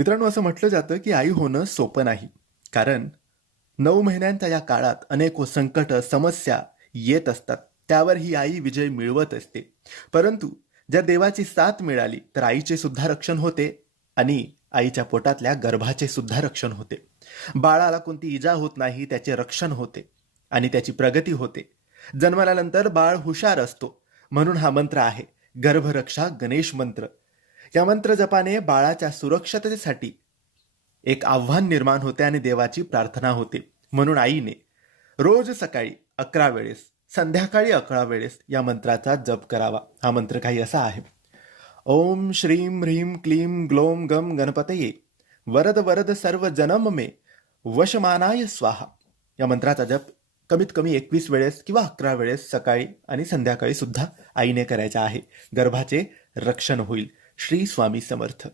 मित्रांनो, असं म्हटलं जातं की आई होणं सोपं नाही. कारण 9 महिन्यांच्या या काळात अनेक संकट, समस्या येत असतात. त्यावर ही आई विजय मिळवत असते. परंतु जर देवाची साथ मिळाली तर आईचे सुद्धा रक्षण होते आणि आईच्या पोटातल्या गर्भाचे सुद्धा रक्षण होते. बाळाला कोणती इजा होत नाही, त्याचे रक्षण होते आणि त्याची प्रगती होते. जन्माल्यानंतर बाळ हुशार असतो. म्हणून हा मंत्र आहे, गर्भरक्षा गणेश मंत्र. या मंत्र जपाने बाळाच्या सुरक्षिततेसाठी एक आव्हान निर्माण होते आणि देवाची प्रार्थना होते. म्हणून आईने रोज सकाळी 11 वेळेस, संध्याकाळी 11 वेळेस या मंत्राचा जप करावा. हा मंत्र काही असा आहे: ओम श्रीम ह्रीम क्लीम ग्लोम गम गणपतये वरद वरद सर्व जनम मे वशमानाय स्वाहा. या मंत्राचा जप कमीत कमी 21 वेळेस किंवा 11 वेळेस सकाळी आणि संध्याकाळी सुद्धा आईने करायचा आहे. गर्भाचे रक्षण होईल. श्री स्वामी समर्थ.